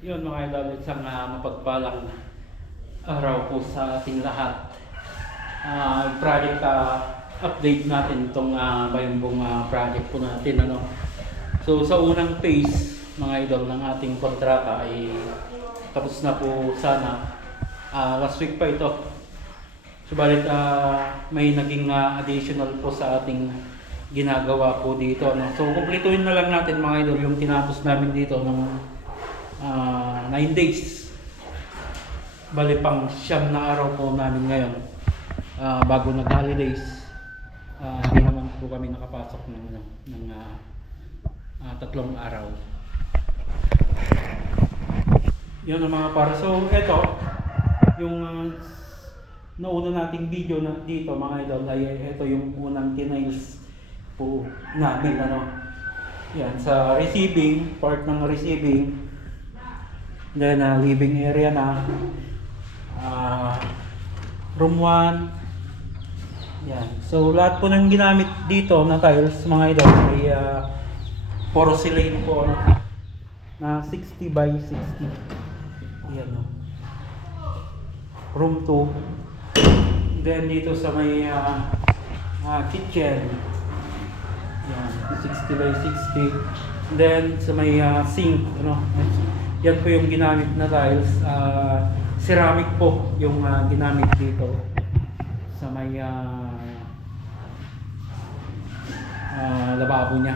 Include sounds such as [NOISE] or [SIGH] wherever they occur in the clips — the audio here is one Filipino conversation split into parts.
Yun mga idol, isang uh, mapagpalang araw po sa ating lahat. Ah, project ah, update natin itong uh, bayambong ah, project po natin. Ano? So sa unang phase mga idol ng ating kontrata ay tapos na po sana. Ah, last week pa ito. Subalit ah, may naging ah, additional po sa ating ginagawa po dito. No? So kumpletuhin na lang natin mga idol yung tinapos namin dito ng 9 days. Bali pang siyam na araw po namin ngayon ah, bago nag-holidays. Ah, Hindi naman po kami nakapasok ng, ano, ng ah, ah, tatlong araw. Yun ang mga para. So ito, yung ah, nauna nating video na dito mga idol ay ito yung unang tinails po namin ano. Yan sa receiving, part ng receiving. Then ah, living area na. Ah, room 1. Yan. So lahat po ng ginamit dito na tiles mga idol ay uh, porcelain po ano, na 60 by 60. Yan no. Room 2. Then dito sa may ah, ah, kitchen. Yan, 60 by 60. Then sa may ah, sink, ano. Yan po yung ginamit na tiles. Ah, ceramic po yung ah, ginamit dito sa may ah, ah, lababo niya.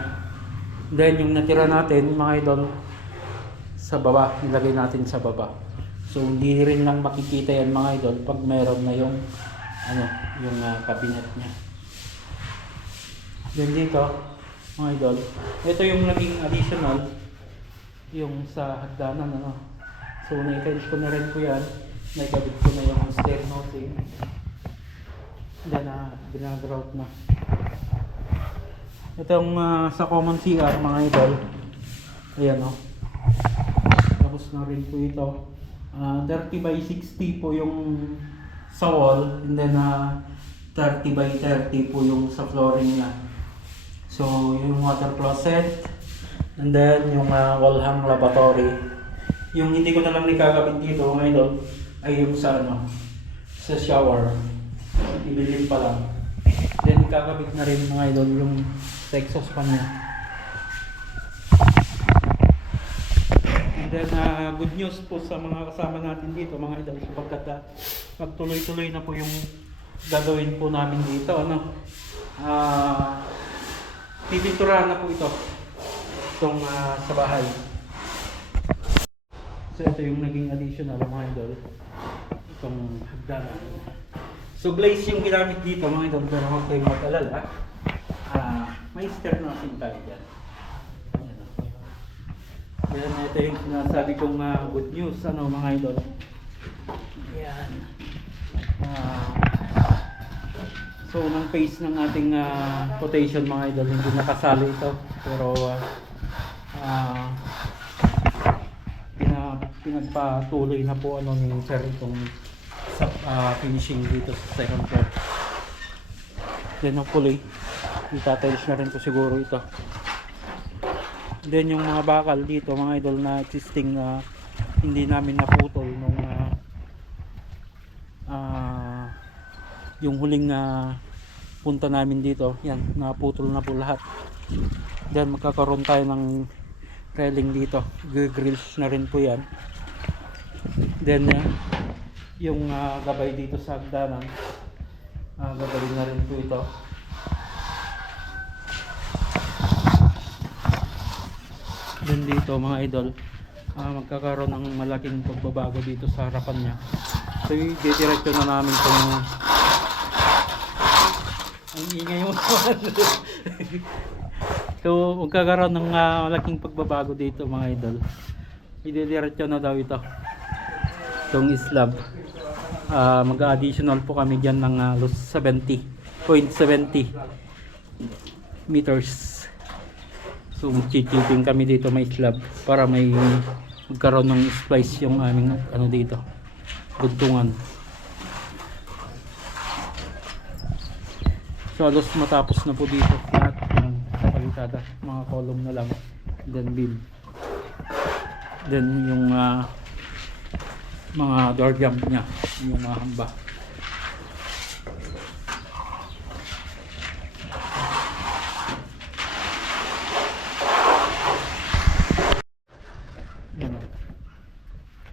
Then yung natira natin, mga idol, sa baba, nilagay natin sa baba. So hindi rin lang makikita yan mga idol pag meron na yung ano, yung ah, cabinet niya. Then dito, mga idol, ito yung naging additional yung sa hagdanan ano. So na-attach ko na rin po yan. Naikabit ko na yung stair nosing. Then uh, binagrout na. Itong ah, sa common CR mga idol. Ayan o. Tapos na rin po ito. Ah, 30 by 60 po yung sa wall. And then ah, 30 by 30 po yung sa flooring niya. So yung water closet. And then yung ah, wall hang lavatory. Yung hindi ko na lang nikakabit dito idol ay yung sa ano sa shower. Ibilin pa lang. Then kakabit na rin mga idol yung sa exhaust fan niya. And then ah, good news po sa mga kasama natin dito mga idol sapagkat uh, magtuloy-tuloy na po yung gagawin po namin dito. Ano? Ah, pipinturahan na po ito itong ah, sa bahay. So ito yung naging additional mga idol. Itong hagdanan. So glaze yung ginamit dito mga idol pero huwag kayong mag-alala. Ah, may stair na kasi tayo dyan. Ayan, ito yung sinasabi kong ah, good news ano mga idol. Ayan. Ah, so unang phase ng ating ah, quotation mga idol hindi nakasali ito pero ah, ah, pina, pinagpatuloy na po ano ni sir itong sa ah, finishing dito sa second floor. Then hopefully, itatiles na rin po siguro ito. Then yung mga bakal dito, mga idol na existing na hindi namin naputol nung ah, ah, yung huling ah, punta namin dito. Yan, naputol na po lahat. Then magkakaroon tayo ng railing dito. Grills na rin po yan. Then ah, yung ah, gabay dito sa hagdanan uh, gagawin na rin po ito then dito mga idol ah, magkakaroon ng malaking pagbabago dito sa harapan niya so didiretso na namin itong ang ingay mo [LAUGHS] so magkakaroon ng ah, malaking pagbabago dito mga idol. Ididiretso na daw ito itong slab Ah, mag-additional po kami dyan ng uh, 70.70 meters. So chichiping kami dito may slab para may magkaroon ng splice yung aming ano dito guntungan so alos matapos na po dito kapalitada mga column na lang then beam Then yung ah, mga door jump niya, yung mga hamba.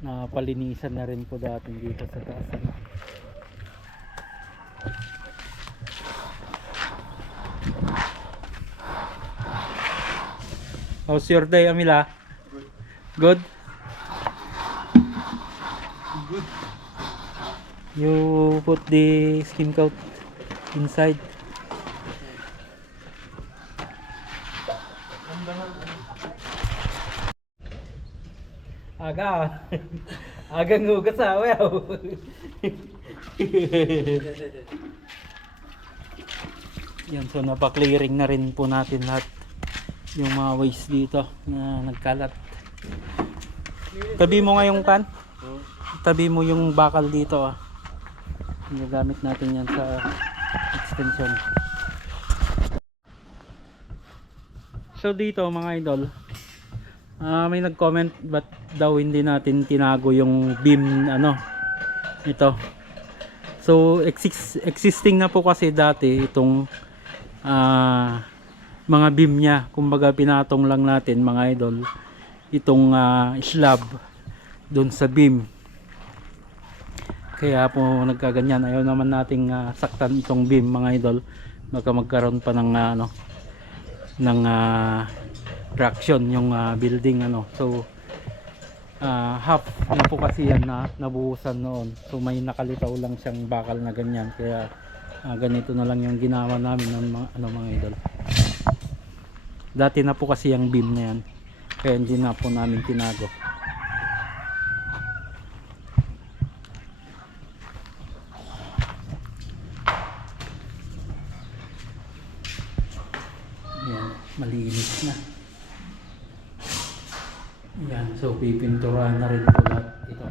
Napalinisan na rin po dati dito sa taas. Ano. How's your day, Amila? Good. Good. You put the skin coat inside. Aga. [LAUGHS] Aga ngugas sa awaw. Yan, so napaka-clearing na rin po natin lahat yung mga waste dito na nagkalat. Tabi mo nga yung pan. Tabi mo yung bakal dito ah. Ginagamit natin yan sa extension. So dito mga idol, ah may nag-comment ba't daw hindi natin tinago yung beam ano ito. So exis- existing na po kasi dati itong ah mga beam niya. Kumbaga pinatong lang natin mga idol itong ah, slab doon sa beam. Kaya po nagkaganyan. Ayaw naman nating ah, saktan itong beam mga idol. Baka magkaroon pa ng ah, ano ng ah, traction yung ah, building ano. So ah, half na po kasi yan na nabuhusan noon. So may nakalitaw lang siyang bakal na ganyan. Kaya ah, ganito na lang yung ginawa namin ng mga, ano, mga idol. Dati na po kasi yung beam na yan. Kaya hindi na po namin tinago. Yan, malinis na. Yan, so pipinturahan na rin po lahat ito.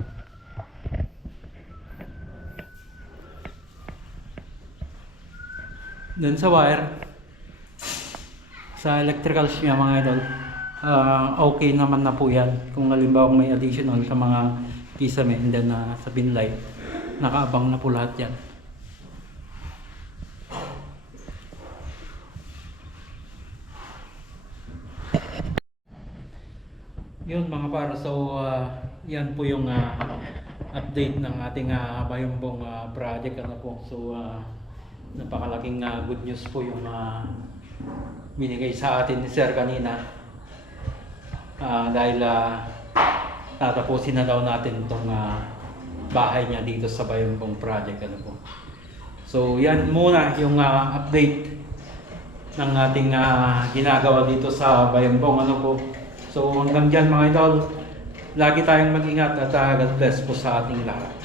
Dun sa wire, sa electricals niya mga idol, ah, okay naman na po yan. Kung halimbawa may additional sa mga kisame and then ah, sa bin light, nakaabang na po lahat yan. Yun mga para so ah, yan po yung ah, update ng ating uh, Bayumbong ah, project ano po. So ah, napakalaking ah, good news po yung ah, binigay sa atin ni Sir kanina. Ah, dahil ah, tatapusin na daw natin itong ah, bahay niya dito sa Bayumbong project ano po. So yan muna yung ah, update ng ating ah, ginagawa dito sa Bayambong ano po. So hanggang dyan mga idol, lagi tayong mag-ingat at ah, God bless po sa ating lahat.